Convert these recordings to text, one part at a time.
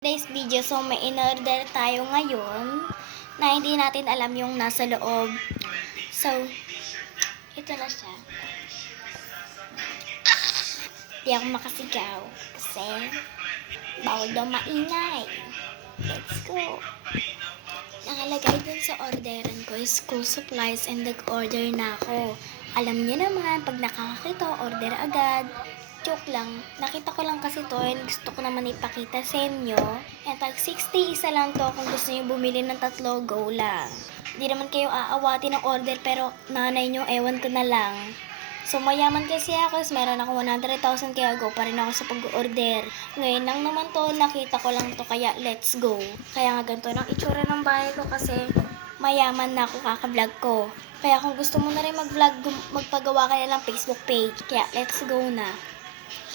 Today's video, so may in-order tayo ngayon na hindi natin alam yung nasa loob. So, ito na siya. Di ako makasigaw kasi bawal daw maingay. Let's go! Nakalagay dun sa orderan ko is school supplies and nag-order na ako. Alam niyo naman, pag nakakakita, order agad. Joke lang. Nakita ko lang kasi to and gusto ko naman ipakita sa inyo. And tag 60, isa lang to. Kung gusto niyo bumili ng 3, go lang. Hindi naman kayo aawati ng order pero nanay niyo, ewan ko na lang. So mayaman kasi ako, meron ako 100,000 kaya go pa rin ako sa pag-order. Ngayon lang naman to, nakita ko lang to kaya let's go. Kaya nga ganito ng itsura ng bahay ko kasi mayaman na ako kaka-vlog ko. Kaya kung gusto mo na rin mag-vlog, magpagawa ka na lang Facebook page. Kaya let's go na.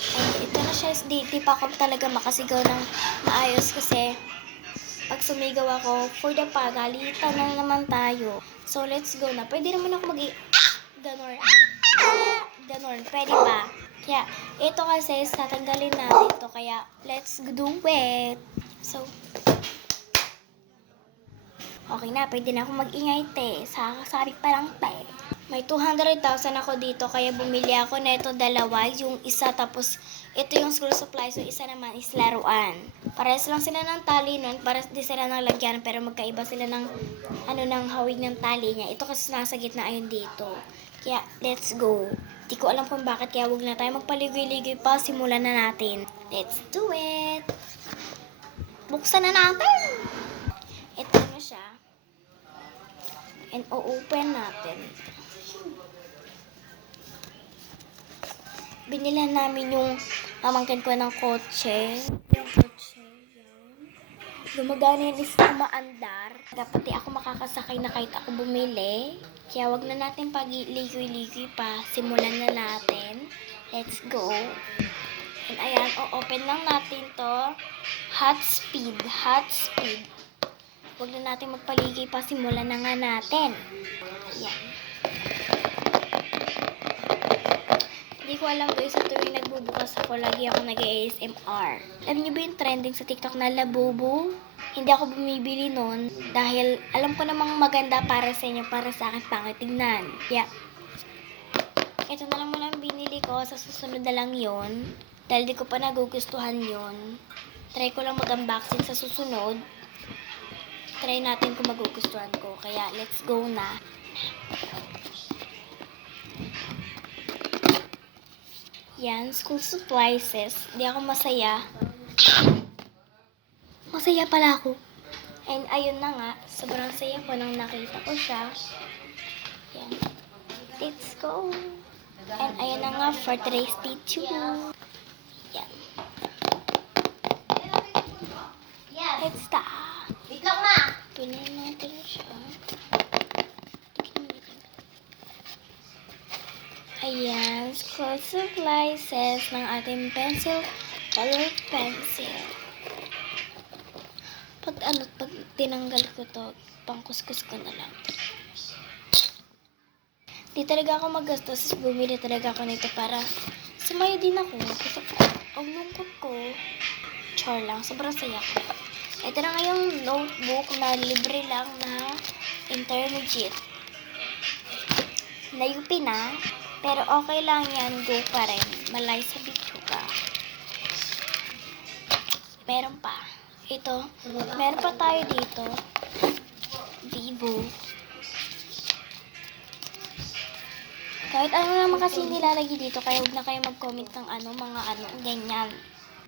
And ito na siya, di pa ako talaga makasigaw ng maayos kasi pag sumigaw ako, for the pagalitan na naman tayo. So let's go na. Pwede naman ako ganon. Ganon, pwede ba? Kaya ito kasi tatanggalin natin to kaya let's do it. So okay na, pwede na ako mag-ingay te. Sabi pa lang te. May 200,000 ako dito kaya bumili ako na ito dalawa. Yung isa tapos ito yung school supplies. Yung isa naman is laruan. Parehas lang sila ng tali nun. Parehas di sila ng lagyan pero magkaiba sila ng ng hawig ng tali niya. Ito kasi nasa gitna ayun dito. Kaya let's go. Di ko alam kung bakit kaya wag na tayo magpaligoy-ligoy pa. Simulan na natin. Let's do it. Buksan na natin. Ito na siya. And o-open natin. Binilan namin yung pamangkin ko ng kotse. Yung kotse, yan. Gumagana yun is umaandar. Dapat ako makakasakay na kahit ako bumili. Kaya wag na natin pag-ligoy-ligoy pa. Simulan na natin. Let's go. And ayan, o-open lang natin to. Hot speed. Hot speed. Wag na natin magpaligay pa. Simulan na nga natin. Ayan. Hindi ko alam guys, sa tuwing nagbubukas ako, lagi ako nag-ASMR. Alam niyo ba yung trending sa TikTok na labubu? Hindi ako bumibili nun dahil alam ko namang maganda para sa inyo, para sa akin pangit tignan. Yeah. Ito na lang muna ang binili ko, sa susunod na lang yon. Dahil di ko pa nagugustuhan yon. Try ko lang mag-unboxing sa susunod. Try natin kung magugustuhan ko. Kaya let's go na. Yan, school supplies. Di ako masaya. Masaya pala ako. And ayun na nga, sobrang saya ko nang nakita ko siya. Yan. Let's go. And ayun na nga, for today's video. Yan. Let's start. Wait lang ma. Pinan natin siya. Ayan, school supplies ng ating pencil, color pencil. Pag tinanggal ko to, pangkuskus ko na lang. Di talaga ako magastos, bumili talaga ako nito para sumaya din ako. Kasi ang lungkot ko, char lang, sobrang saya ko. Ito na nga yung notebook na libre lang na intermediate. Nayupi na. Pero okay lang yan, go pa rin. Malay sa video ka. Meron pa. Ito. Meron pa tayo dito. Vivo. Kahit ano naman kasi nilalagay dito, kaya huwag na kayo mag-comment ng mga ganyan.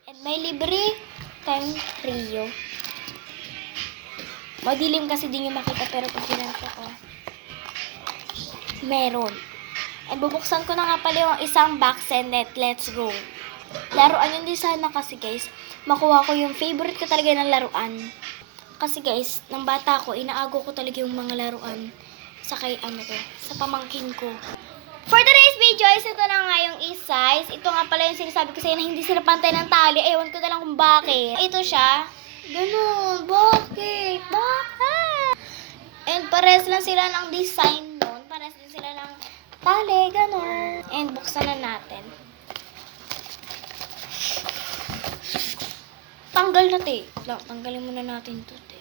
And may libre tayong Rio. Madilim kasi di nyo makita, pero pag ginanto ko, meron. And bubuksan ko na nga pala yung isang box and let's go. Laruan yung design na kasi guys. Makuha ko yung favorite ko talaga ng laruan. Kasi guys, nang bata ko, inaago ko talaga yung mga laruan sa sa pamangkin ko. For today's video, ito na nga yung size. Ito nga pala yung sinasabi ko sa'yo na hindi sila pantay ng tali. Ewan ko na lang kung bakit. Ito siya. Ganun. Bakit? Bakit? And pares lang sila ng design nun. Pares din sila ng tali, gano'n. And buksan na natin. tanggal na, te. Lang, tanggalin muna natin to, te.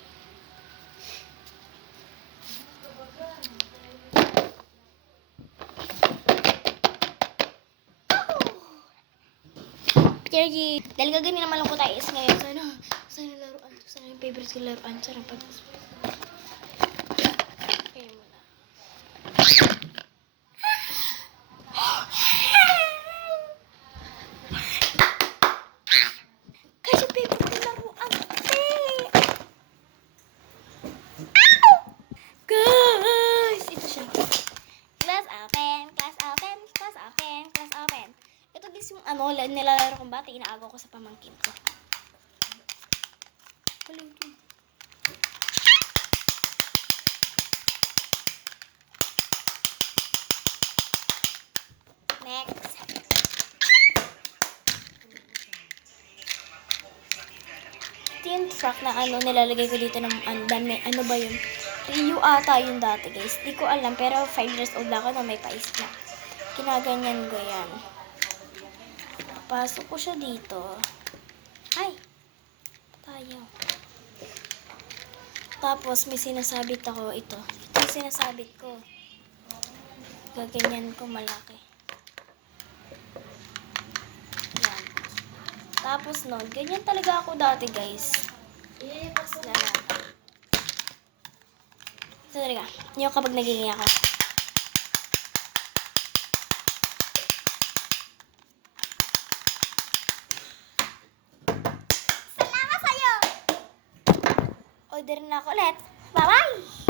Jerry, dahil gaganyan naman lang ko tayo is ngayon. Sana laruan to. Sana yung favorite ko laruan. Sana pag... Kaya mo na. Kasi favorite ko laruan. Guys! Ito siya. Class open, class open, class open, class open. Ito guys yung nilalaro kong bata. Inaagaw ko sa pamangkin ko. Galing to. Next. Ito yung truck na nilalagay ko dito ng dami. Ano ba yun? Ryu ata yun dati guys. Di ko alam pero 5 years old ako na may pais na. Kinaganyan ko yan. Pasok ko siya dito. Ay! Tayo. Tapos may sinasabit ako ito. Ito yung sinasabit ko. Gaganyan ko malaki. Yan. Tapos nun, ganyan talaga ako dati guys. Lalata. Ito talaga. Yung kapag naging ako. Salamat sa'yo! Order na ako ulit. Bye-bye!